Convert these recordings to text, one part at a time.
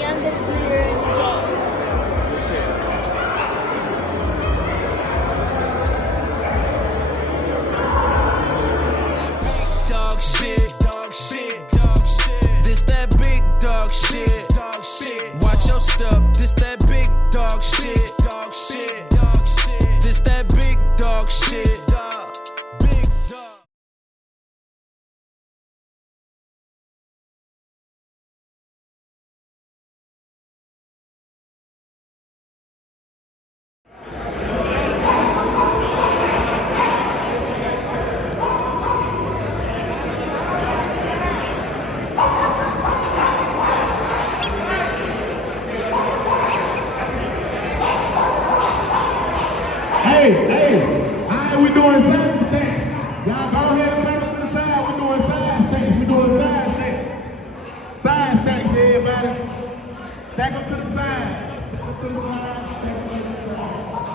youngest breeder in the game. Dog shit. This that big dog shit. Watch your step. This that big dog shit. This that big dog shit. Big dog. Hey, all right, we doing side stacks. Y'all go ahead and turn it to the side. We're doing side stacks. Side stacks, everybody. Stack them to the side. Stack them to the side. Stack them to the side.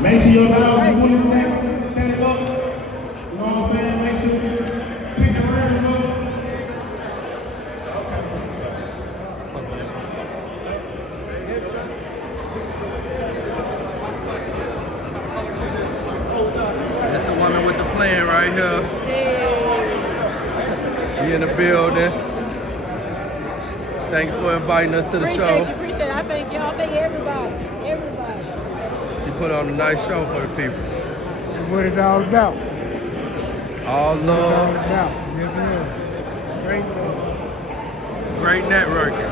Make sure your dogs fully standing up. You know what I'm saying? Make sure you pick your rears up. Okay. That's the woman with the plan right here. We in the building. Thanks for inviting us to the show. Appreciate it. I thank y'all. I thank everybody. She put on a nice show for the people. That's what it's all about. All It's all love, about. Yes, it is. Straight love. great networking.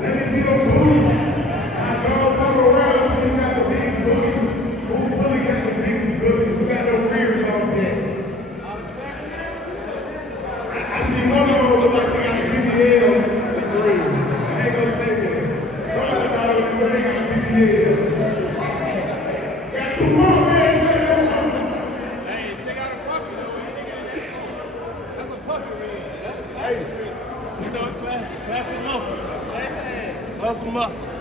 Let me see the boots. Now go turn around, see who got the biggest booty. Who really got the biggest booty? Who got no rears on deck? I see one of them look like she got a BBL with rear. I ain't gonna stay there. Somebody thought with this ring got a BBL. Got two more rears, man. Hey, check out a puppy though. That's a puppy ring. That's a classic ring. You know, it's classic muscle. Muscle muscles.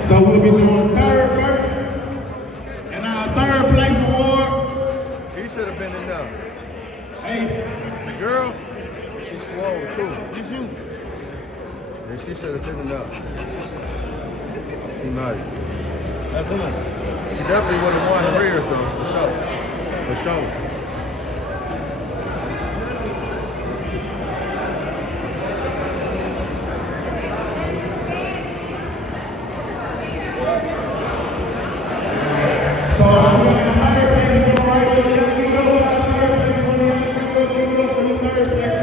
So we'll be doing third first, and our third place award. He should have been enough. Hey, It's a girl. She swole too. This you? And she should have been enough. She nice. She definitely would have won the rears though, for sure. For sure. so I'm gonna have third place going right over there. Give it up for the third place for the give it up for the third place.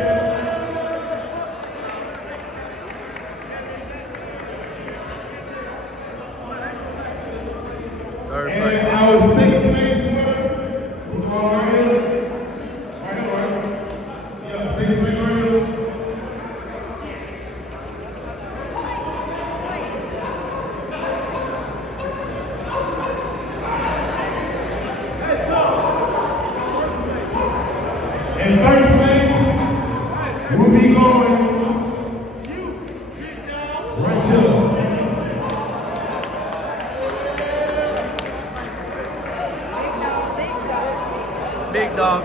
Third And place. our second place winner, we're going right here. Right here, right? Yeah, second place right here. In first place, we'll be going right to Big dog.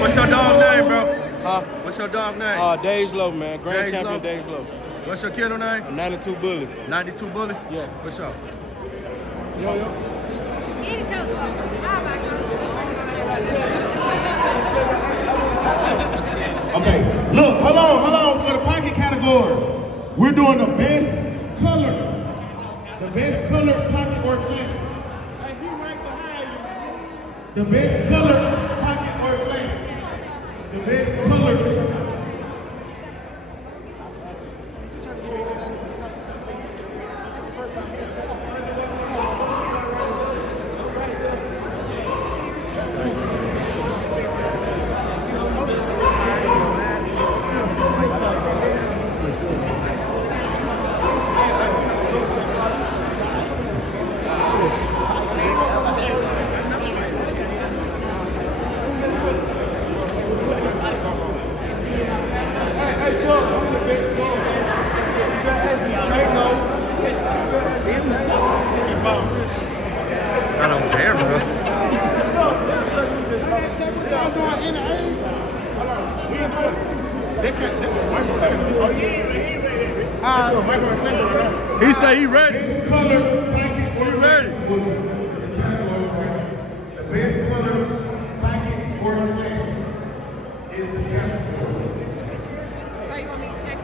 What's your dog name, bro? Huh? What's your dog name? Days Low, man. Grand Days champion Low? Days Low. What's your kennel name? 92 Bullies. 92 Bullies? Yeah. For sure. Okay, look, hold on. For the pocket category, we're doing the best color. The best color pocket or classic. The best color pocket or classic. The best color. I don't care, bro. He say he ready. Best color pocket or ready. classic. The best color pocket or classic is the category. So you want me to check?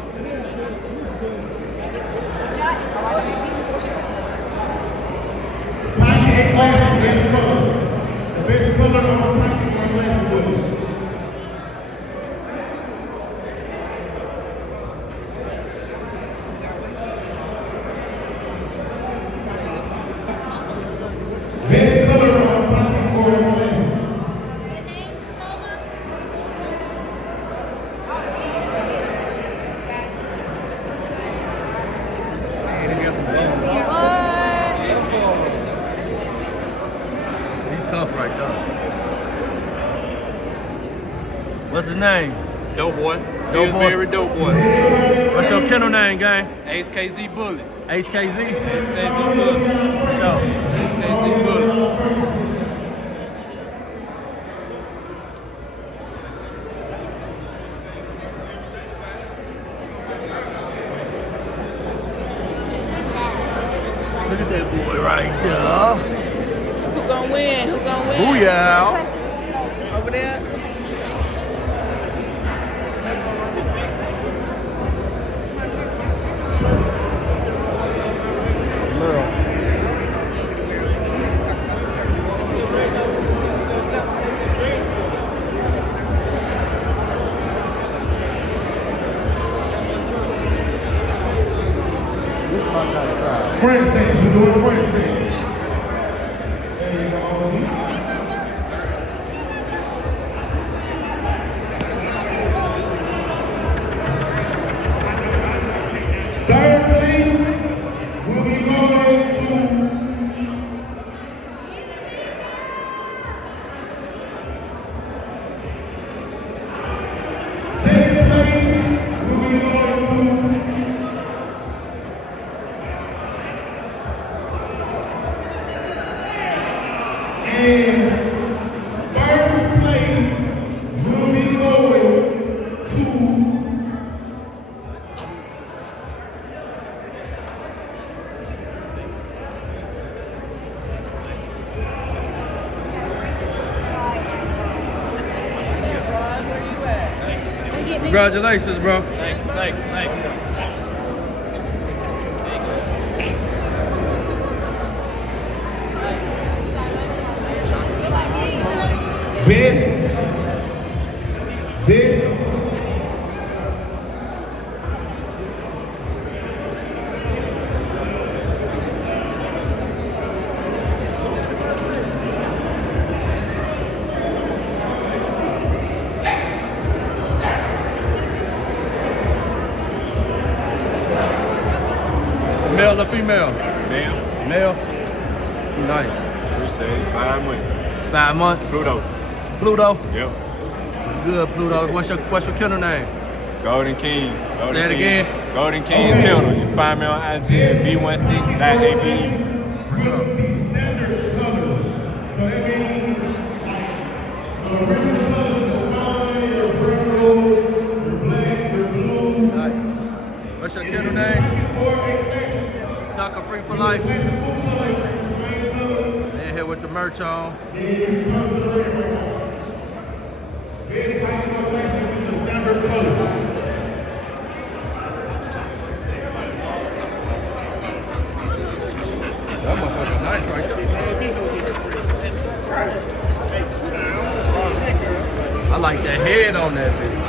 Pocket and classic, best color. The best color of a pocket or classic bully. Best color of a pocket or a classic. He tough right there. What's his name? Dope boy. Dope boy. Pillsbury dope boy. What's your kennel name, gang? HKZ Bullies. HKZ? HKZ Bullies. For sure. HKZ Bullies. Look at that boy right there. Who gonna win? Who gonna win? Booyah. Over there? Friend stance, we're doing friend stance. There you go, OG. Third place will be going to second place will be going to and first place will be going to Congratulations, bro. Thank you. This Male or female? Male, Male. Nice. appreciate it. 5 months. 5 months. Pluto. Pluto. Yep. It's good, Pluto. What's your kennel name? Golden King. Golden Say it King. again. Golden Kings Kennel. You can find me on IG, B16.ABE. Will be standard colors. So that means original colors, your white, your brown, your black, your blue. Nice. What's your kennel name? Or a classic, Sucker Free for Life. classical colors, main colors. And here with the merch on. Then you come to the ring right now. There's like more classic with the standard colors. That motherfucker nice right there. I like the head on that bitch.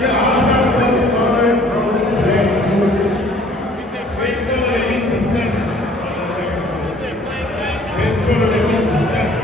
Yeah, all standard colors fine, bro. Black, blue. Base color that meets the standards. Base color that meets the standards.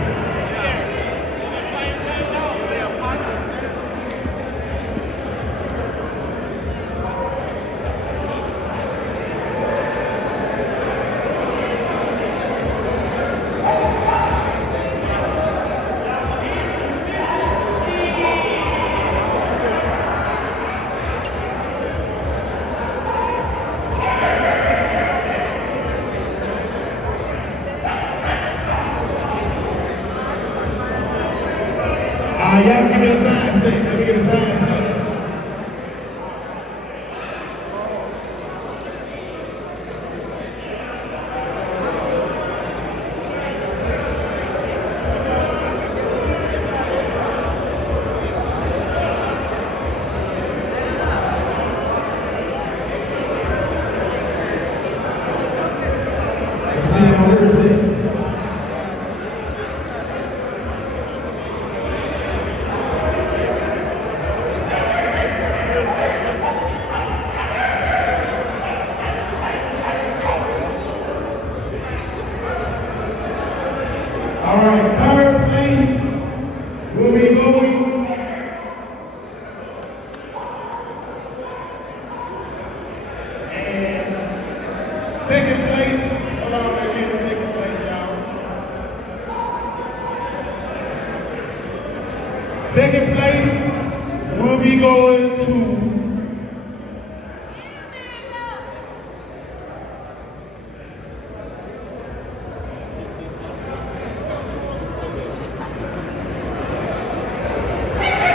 Y'all give me a sign state. Let me get a sign state. See how there's things. All right, third place will be going. And second place, hold on, they're getting second place, y'all. Second place will be going to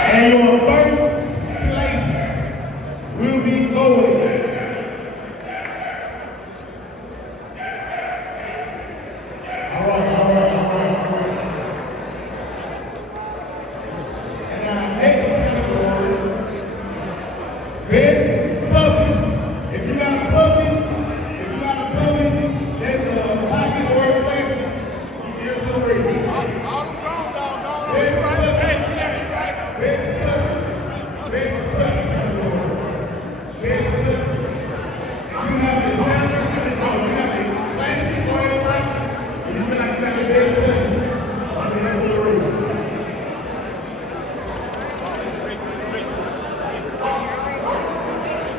and your first place will be going. All right. And our next category, best puppy. If you got a puppy, that's a pocket or a classic. You enter the ring. Best puppy. Best puppy. Best puppy category. Best puppy. If you have a standard, you have a classic or a puppy, you feel like you got the best puppy. You enter the ring.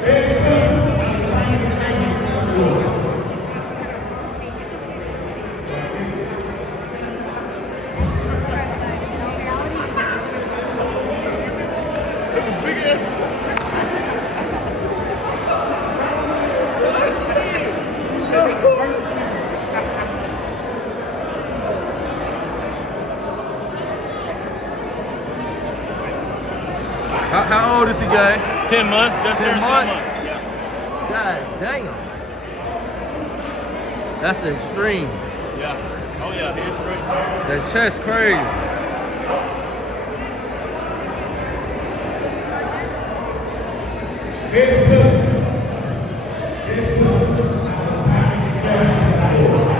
Best puppies out of the classic category. How old is he, gang? 10 months, just 10 turned 10 months? months. Yeah. God damn. That's extreme. Yeah. Oh yeah, here's great. That chest crazy. Best puppy. Best puppy out of the classic category.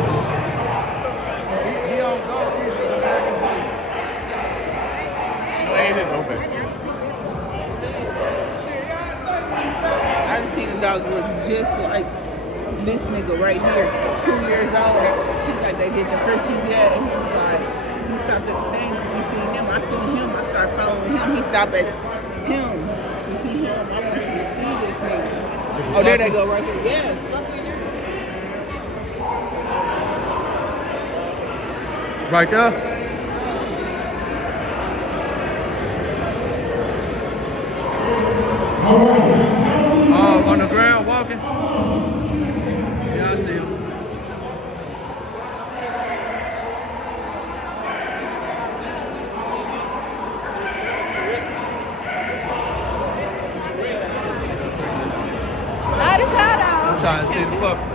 Ain't it no better. I just seen a dog look just like this nigga right here, 2 years old. He's like, they did the first TCA, and he was like, he stopped at the thing because he seen them. I I seen him, I started following him. He stopped at him. You see him? I want you to see this nigga. Oh, there they go right there. Yes. Right there? On the ground walking? Yeah, I see him. I'm trying to see the puppy.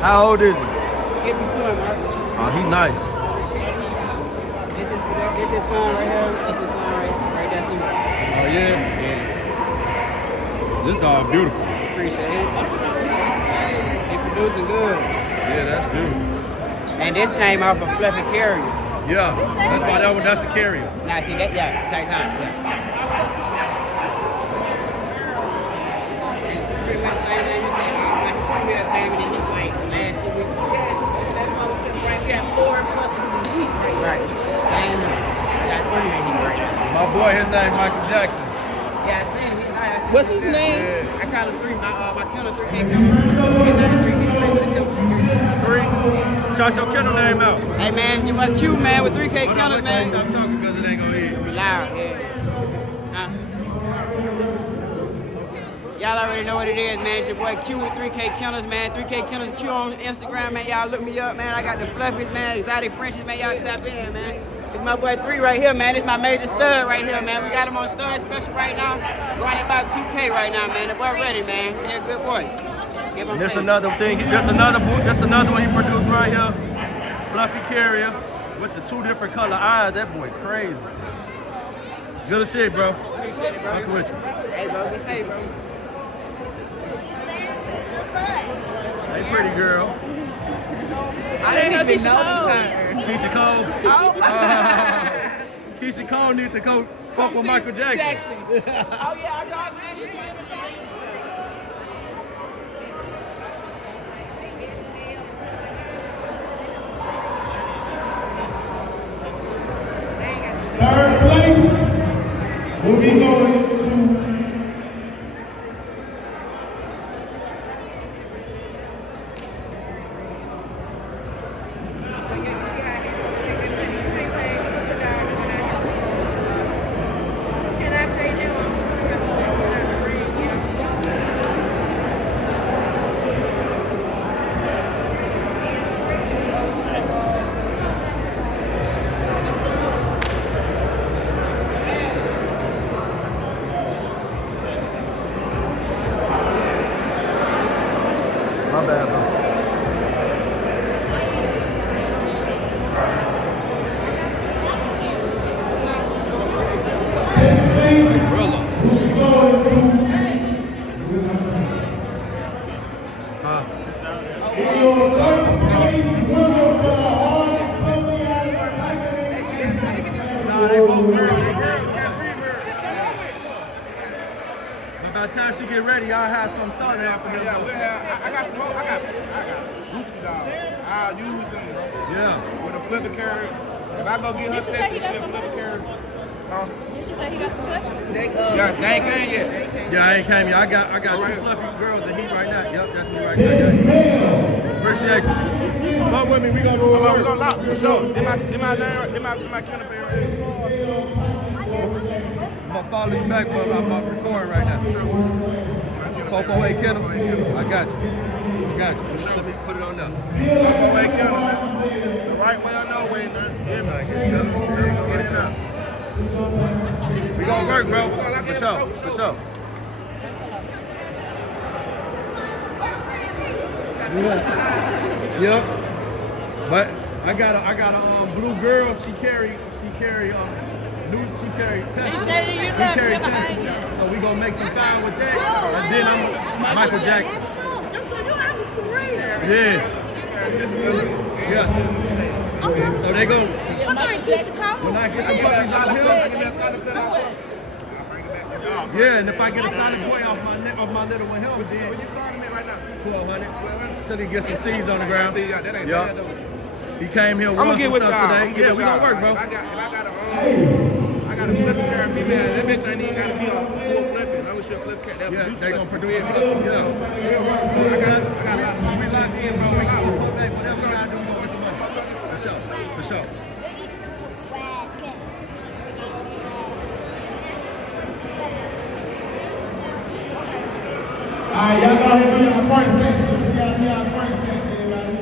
How old is he? Give me to him, Mark. Oh, he nice. This is his son right here. This is his son right there too. Oh, yeah? Yeah. This dog beautiful. Appreciate it. He producing good. Yeah, that's beautiful. And this came off a fluffy carrier. Yeah, that's why that's a carrier. Now see that, yeah, same time. Yeah. And pretty much same thing you said. Like females came in the heat like last 2 weeks. That's why we got 4 fucking heat right. Same. I got 3 in heat right now. My boy, his name Michael Jackson. Yeah, I seen him. What's his name? Yeah. I caught him 3. My kennel 3K kennels. His name is 3K face of the kennel. 3. Shout your kennel name out. Hey man, you my cute man with 3K Hold on, kennels, man. Stop talking because it ain't gonna hit. Loud, yeah. Huh? Y'all already know what it is, man. It's your boy Q with 3K Kennels, man. 3K Kennels Q on Instagram, man. Y'all look me up, man. I got the fluffies, man. Exotic Frenchies, man. Y'all tap in, man. It's my boy 3 right here, man. It's my major stud right here, man. We got him on stud special right now. Going about 2K right now, man. The boy ready, man. Yeah, good boy. Give him There's faith. another thing. There's another one he produced right here. Fluffy carrier with the 2 different color eyes. That boy crazy. Good as shit, bro. Appreciate it, bro. Fuck with you. Hey, bro. Be safe, bro. Hey, pretty girl. I didn't even know her. Keisha Cole. Oh. Keisha Cole need to go fuck with Michael Jackson. Oh yeah, I got man. Third place will be going to My bad, bro. second place will be going to is your first place winner for the hardest puppy out of Nah, they both girls. But by the time she get ready, I'll have some salt out for them. Yeah, we'll have, I got some more. I got Gucci dog. I'll use him, bro. Yeah. With a flipper carrot. If I go get her tested, she'll flipper carrot. Huh? She said he got some puppies. Yeah, they ain't came yet. Yeah, I ain't came yet. I got 2 fluffy girls in heat right now. Yep, that's me right there. Appreciate you. Fuck with me, we gonna do So it. we gonna lock for sure. Them my kennel bear right here. I'm gonna follow you back, but I'm recording right now. Sure. 448 Kennel. I got you. Let me put it on now. Make kennel, man. The right way or no way, man. Everybody get it up. We gonna work, bro. For sure. For sure. Yep. But I got a blue girl. She carry Tesla. So we gonna make some time with that, and then I'm Michael Jackson. Yeah. Yes. So they go. When I get some puppies out here. Yeah, and if I get a solid point off my little one, hell, What you starting at right now? 1,200. Till he gets some seeds on the ground. That ain't bad though. He came here. I'm gonna get with stuff y'all. today. Yeah, we gonna work, bro. If I got a flip car female. That bitch ain't even gotta be a full flipping. As long as she a flip car, that Yeah, they gonna produce. Yeah. Yeah. I got a lot. We locked in, bro. We gonna put back whatever we gotta do. We gonna get some money. For sure. Alright, y'all go ahead and do y'all front steps. Let me see y'all do y'all front steps, everybody.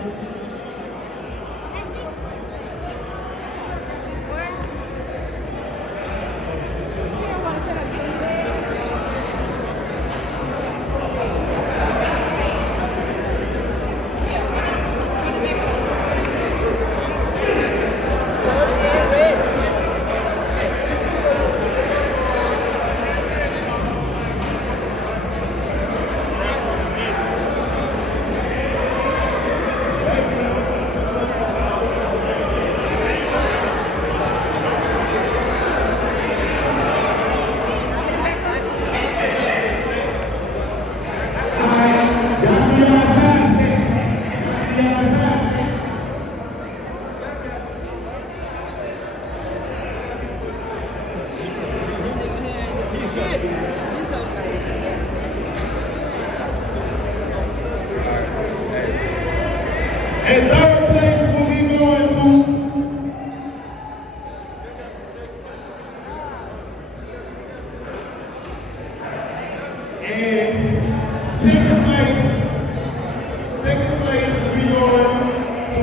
And third place will be going to and second place will be going to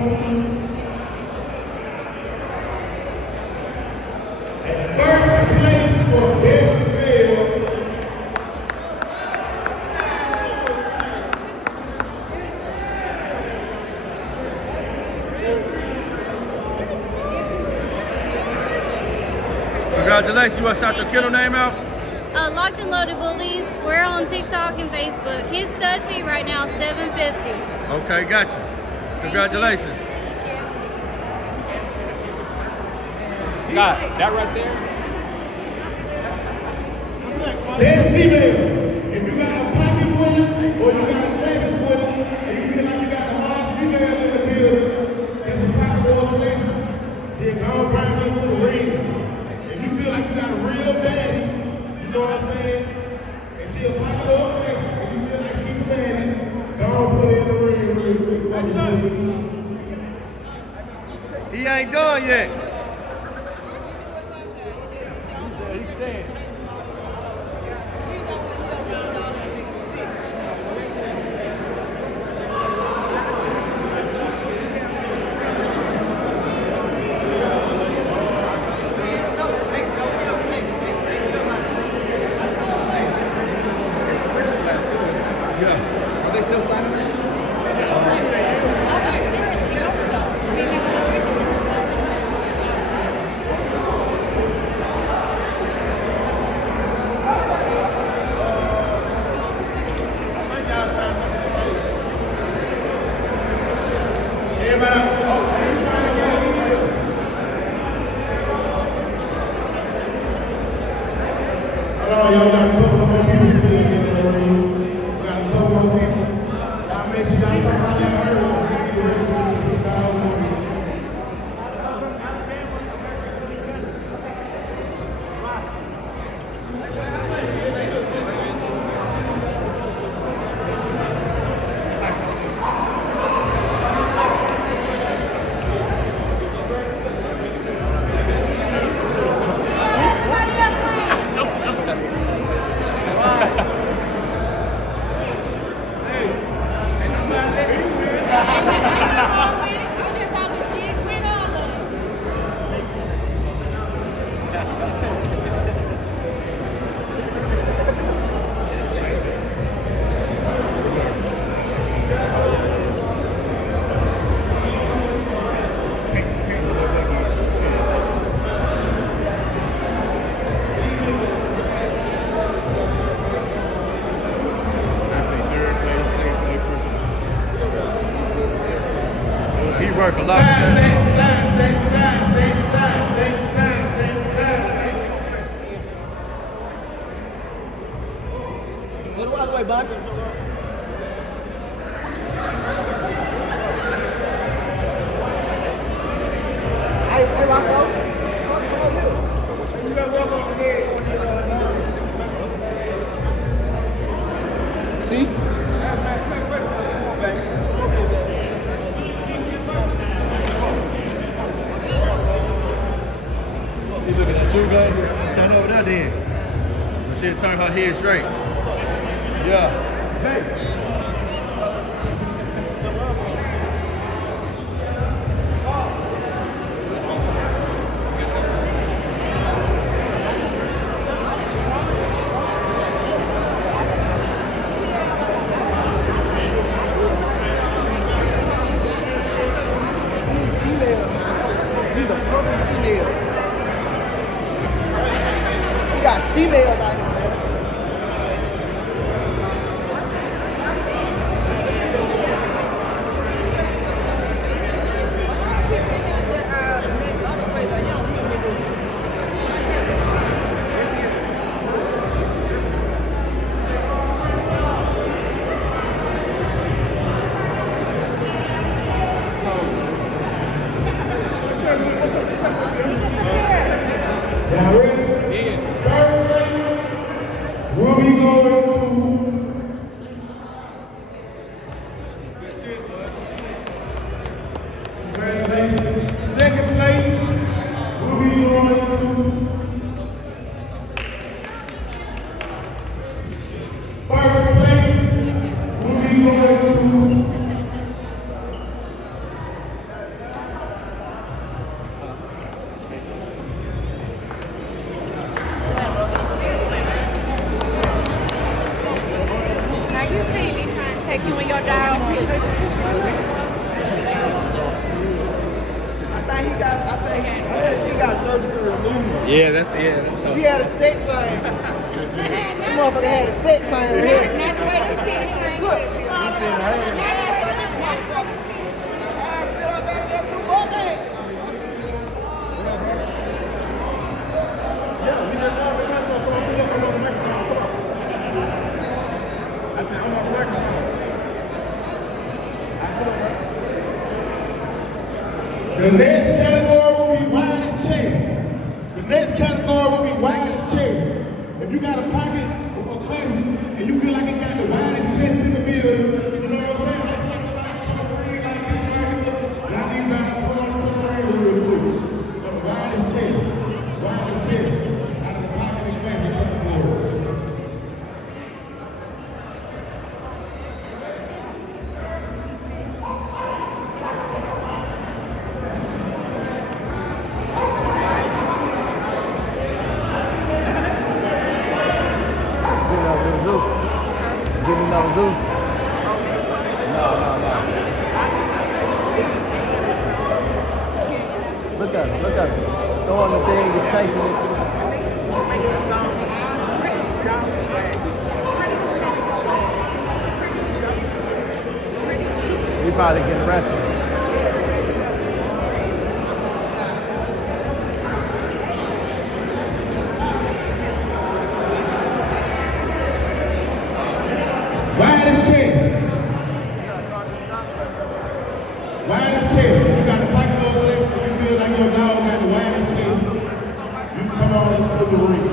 and first place for best male. Congratulations. You want to shout your kiddo name out? Locked and Loaded Bullies. We're on TikTok and Facebook. His stud fee right now is $750. Okay, gotcha. Congratulations. Scott, that right there? Best female. If you got a pocket bully or you got a classic bully, and you feel like you got the hardest female in the building, that's a pocket or a classic, then go bring her to the ring. If you feel like you got a real baddie, you know what I'm saying, and she a pocket or a classic, and you feel like she's a baddie, go put her in the ring real quick for me, please. He ain't done yet. He's staying. Are they still signing? Y'all got a couple of more people still getting in the ring. We got a couple more people. Y'all make sure y'all come around that early. You need to register to put y'all in the ring. go ahead and stand over there then. So she'll turn her head straight. Yeah. Hey. These are fucking females. We got she-males out here, man. Y'all ready? Third place, we'll be going to congratulations. Second place, we'll be going to first place, we'll be going to Now you see me trying to take you in your dial picture. I think she got surgery removed. Yeah, that's so. She had a sex train. That motherfucker had a sex train right here. Not the way them titties train. Look. Sit up out of there too, boy, man. yeah, we just started the first show. Come on, I'm on the microphone. Come on. I said, I'm on the microphone. The next category will be wildest chase. The next category will be wildest chase. If you got a pocket or classic and you feel like it got the wildest chest in the building, you know what I'm saying? I'm talking about the ring like this right here. Now these are come on to the ring real quick. For the wildest chest. Wildest chest. Out of the pocket and classic category. Giving out Zeus. No. Look at him. Throwing the thing, you're chasing it. We probably getting restless. Wildest chase. Wildest chase. If you got the pocket or classic, if you feel like your dog got the wildest chase, you come on into the ring.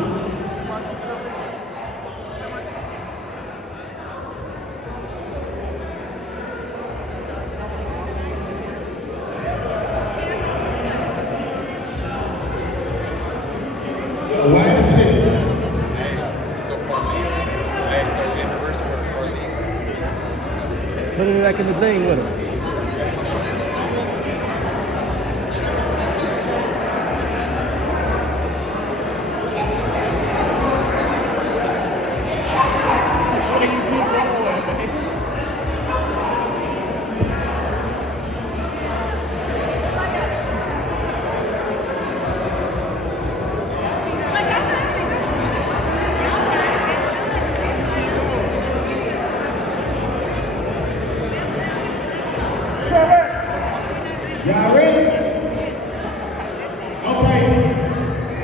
The wildest chase. Put it back in the thing with him. Y'all ready? Okay.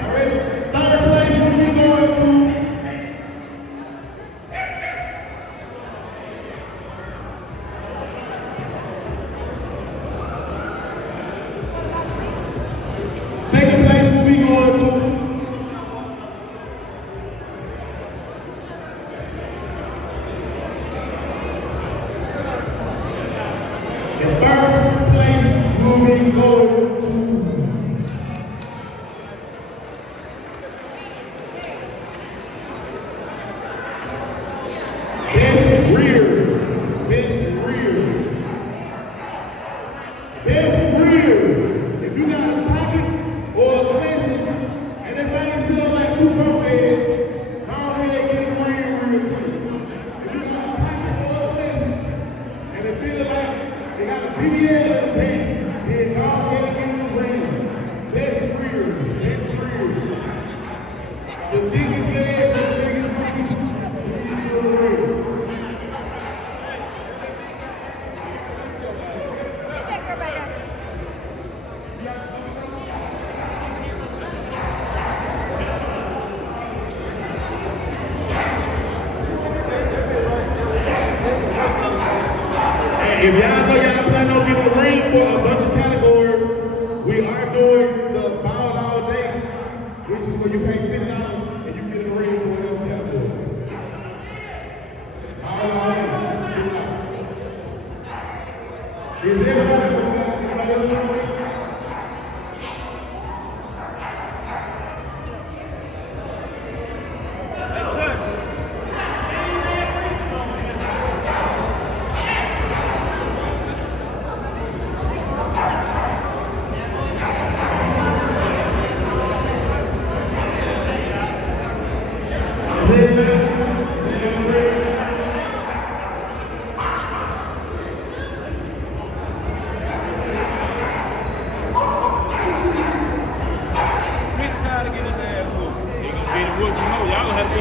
Y'all ready? Third place we'll be going to second place we'll be going to the first place we'll be going to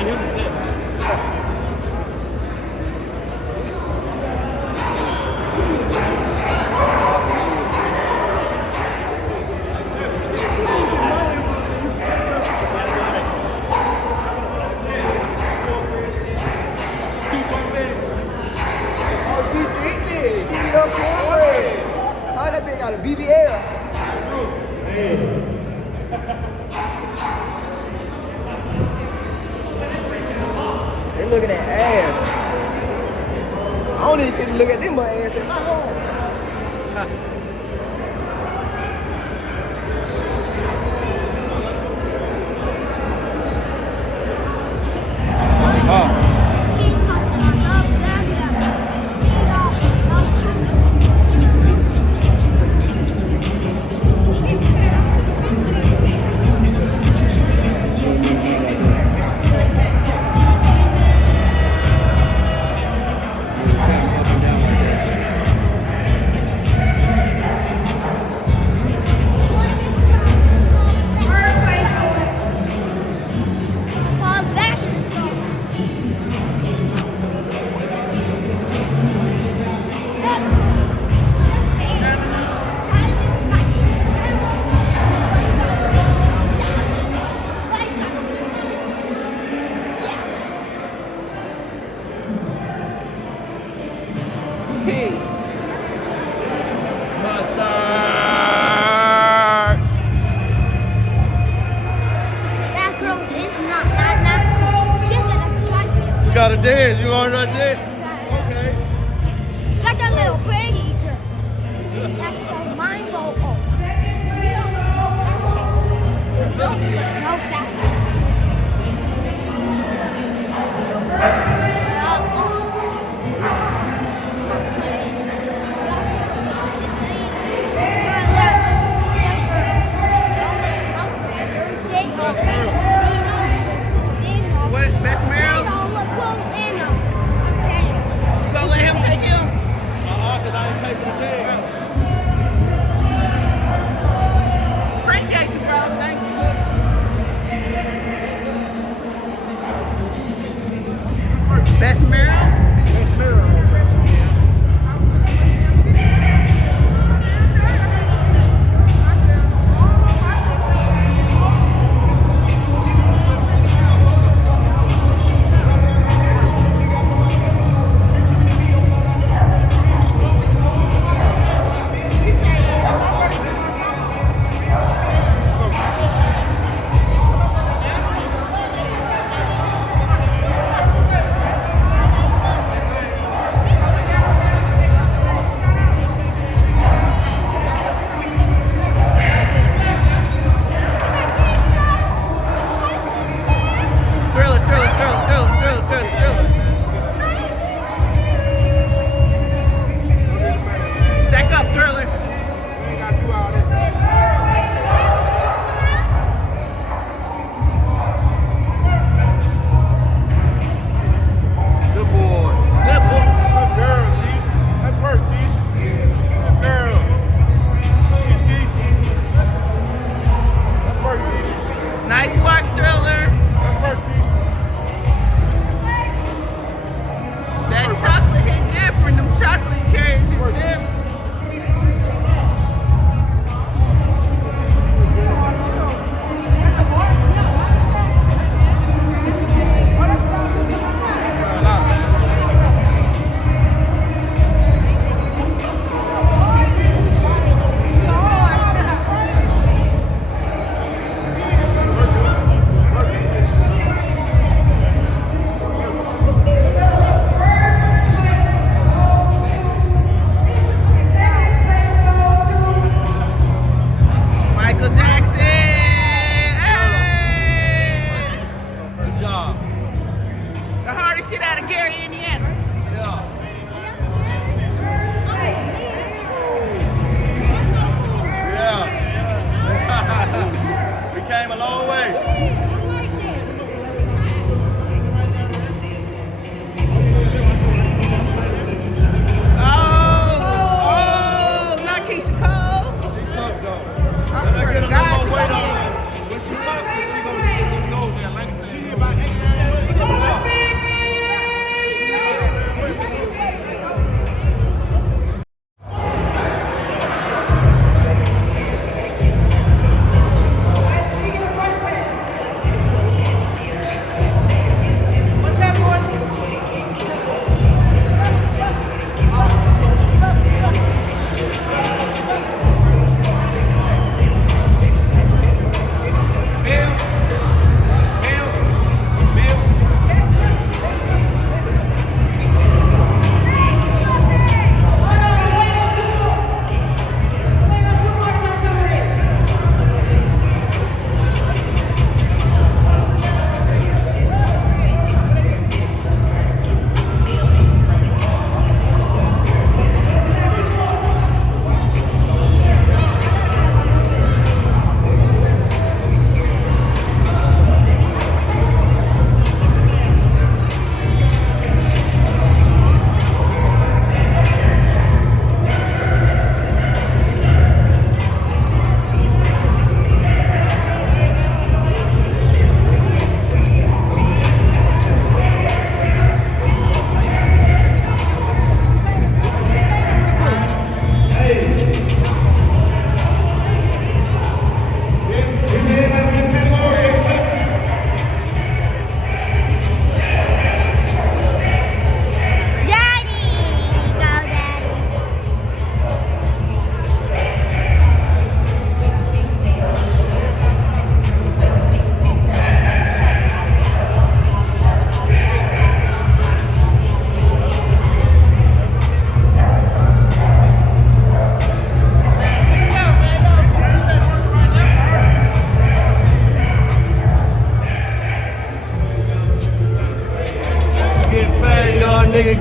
need him to test. Oh, she did this. She did up cornbread. How that bitch got a BBL? They looking at ass. I don't even get to look at them but ass at my home. You gotta dance. You want to dance? Okay. Got that little pretty girl. That's so mind-blowing. No, that. What? Best Meryl? You gonna let him take him? Because I ain't taking the dance. Appreciate you, bro. Thank you. Best Meryl? Best Meryl. Stack up, Thriller. Good boy. Good boy. Good girl, Keith. That's work, Keith. Good girl. Keith. That's work, Keith. Nice work, Thriller. That's work, Keith. That chocolate hit different. Them chocolate carrots hit different. Michael Jackson. Hey! Good job. The hardest shit out of Gary, Indiana. Yeah. We came a long way. Oh, not Keisha Cole. She tough though. I When I swear get to a God, little she more weight got on it. her, when she tough, she gonna go there. Like she about 8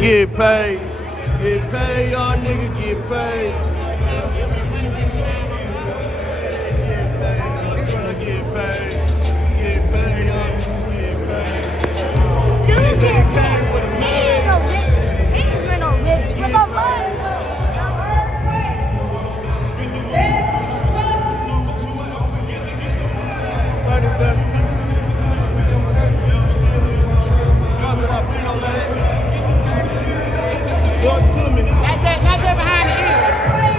get paid. Get paid, y'all nigga get paid. Get paid. Get paid, y'all nigga get paid. You get paid. He ain't no rich. He ain't no rich with the money. Not that behind the ear.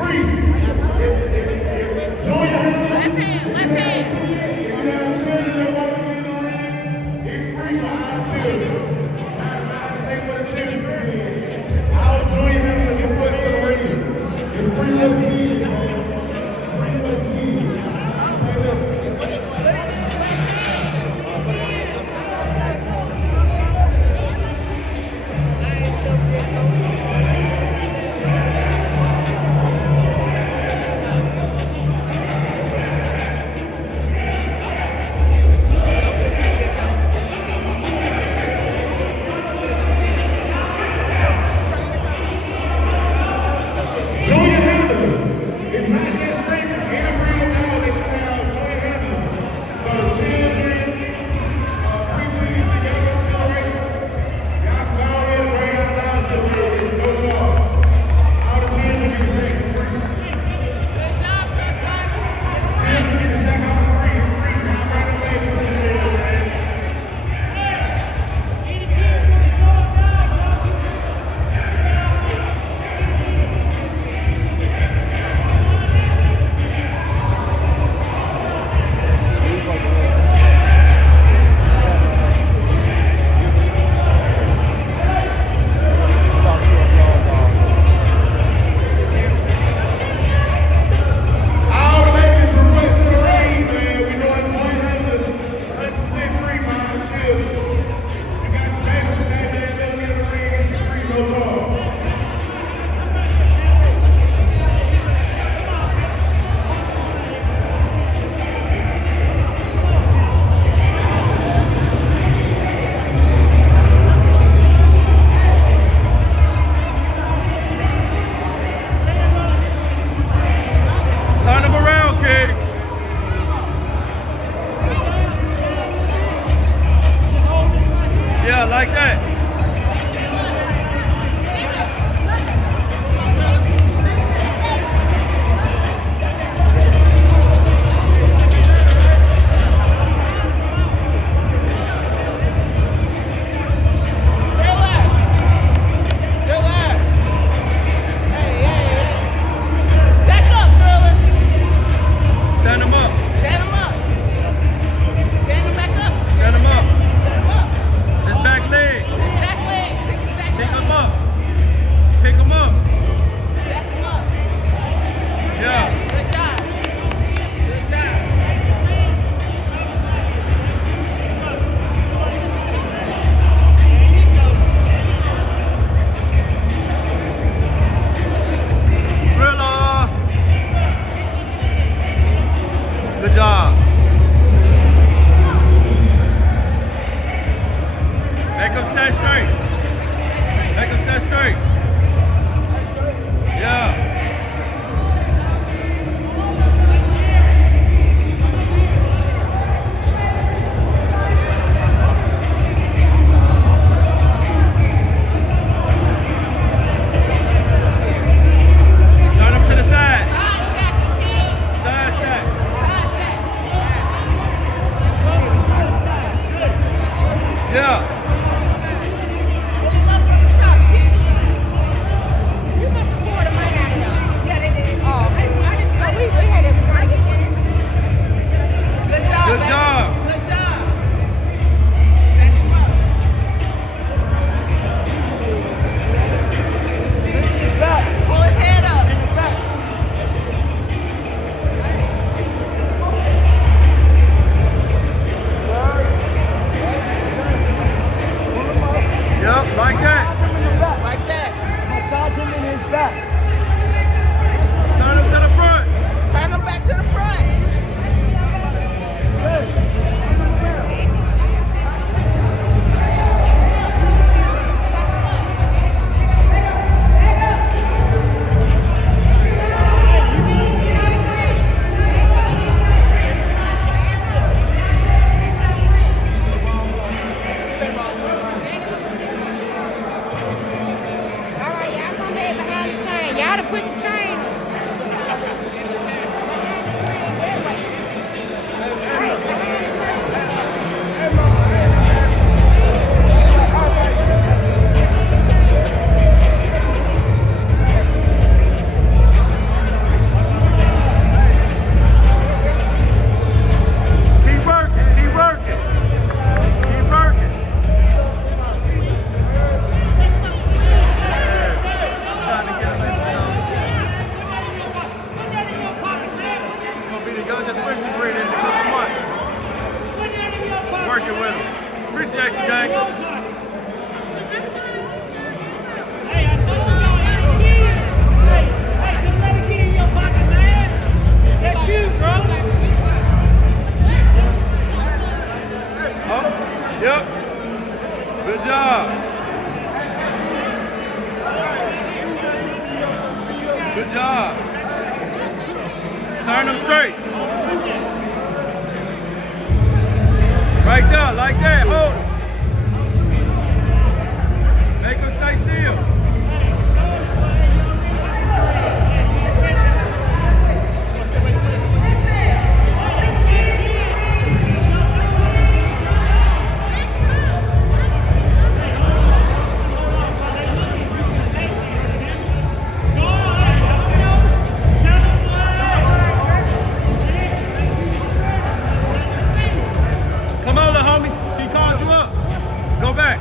free. Join your hands. Left hand. If you have children that want to get in the ring, it's free for our children. Not to pay for the children to get in. I'll join your hands and put to the ring. It's free for the kids, man. It's free for the kids. Hey, look. Join your handlers. It's not just Francis and a breed of dog that you have. Join your handlers. So the children, preteens, the younger generation, y'all can go ahead and bring our dogs to the ring. It's no charge. All the children get to snack for free. Children get to snack out for free. It's free. Y'all bring the babies to the ring, man. All the babies report to the ring, man. We doing joint handlers, 100% free for all the children. You got your babies today, man. Let them get in the ring. It's free, no charge. Turn them around, kids. Yeah, like that. Stand them up. Stand them up. This back leg. Pick them up. Pick them up. Yeah. Thriller. Good job. Make them stand straight. Make them stand straight. Yeah. Turn them to the side. Side stack. Yeah. Good job. Pull his head up. Yep, like that. Like that. Massage him in his back. Turn them to the front. Turn them back to the front. Y'all to push the train. Good job. Turn them straight. Right there, like that. Hold them. Make them stay still. Come on, little homie. He called you up. Go back.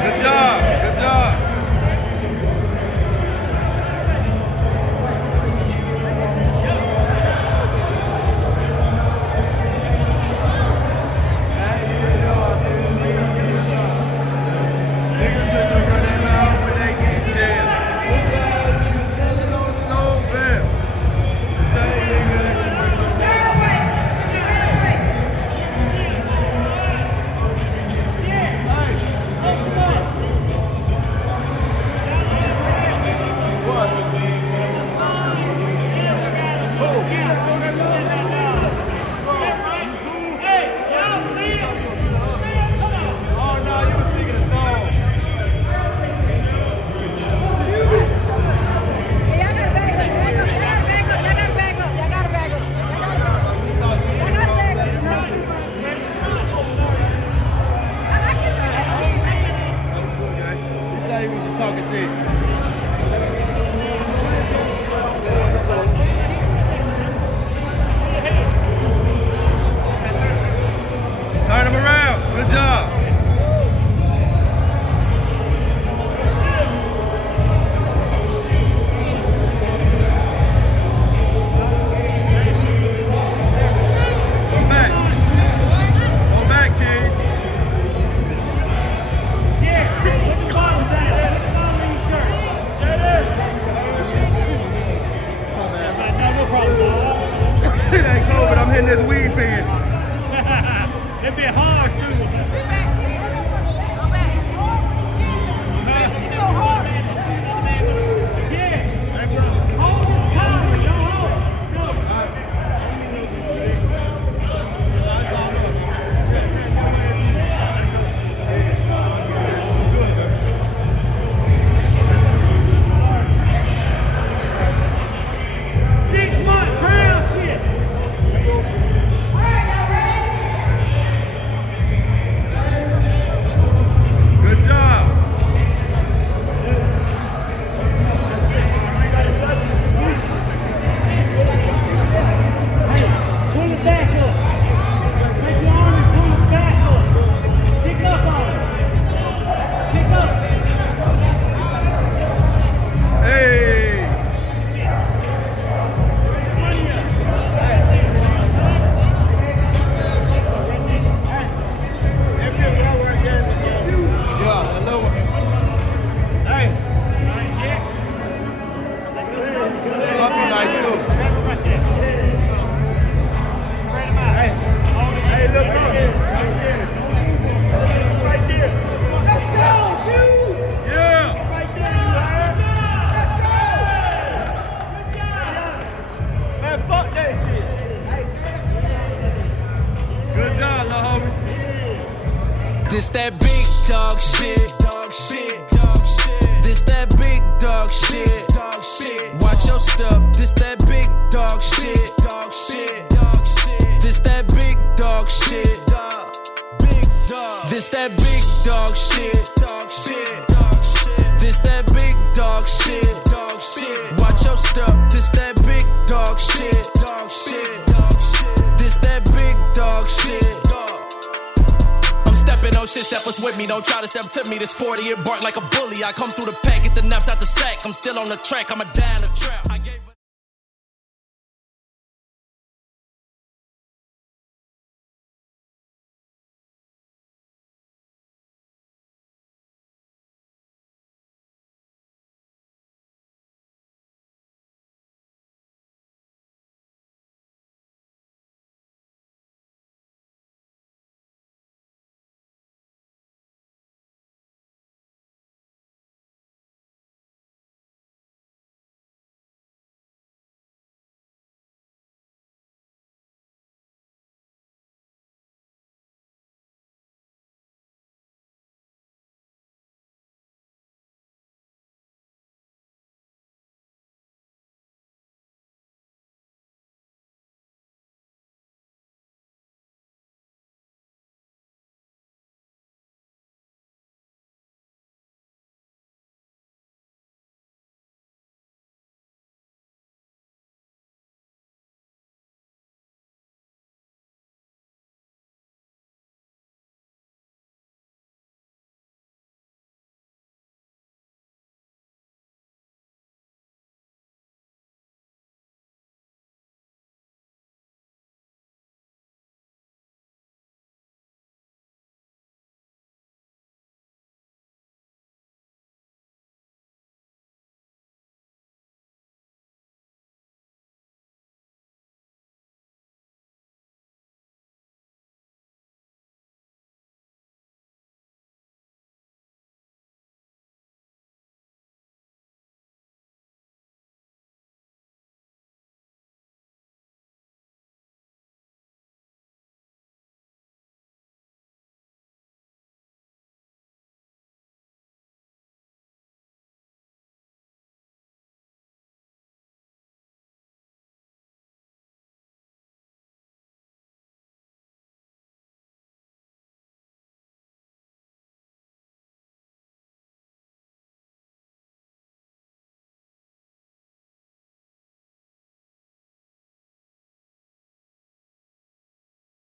Good job. Good job. Niggas been to run their mouth when they get jammed. What's up? You can tell it on the low fam. The same nigga that you bring Oh no, you were singing a song. He's not even talking shit. Turn him around. Good job. Go back. Go back, kids. It ain't cold, but I'm hitting this weed pen. It'd be hard, too. Good job. Pull it back up. Make your arm and pull it back up. Pick up on it. Pick up. Hey. Yeah, hello. Hey. Up you nice too. Hey, look up. Right there. Let's go, dude. Yeah. Right there. Man, fuck that shit. Good job, little homie. This that big dog shit. This that big dog shit. Watch your step. This that big dog shit. This that big dog shit. This that big dog shit. This that big dog shit. Watch your step. This that big dog shit. This that big dog shit. I'm stepping on shit, steppers with me. Don't try to step to me. This 40, it bark like a bully. I come through the pack, get the naps out the sack. I'm still on the track, I'm a down the trap.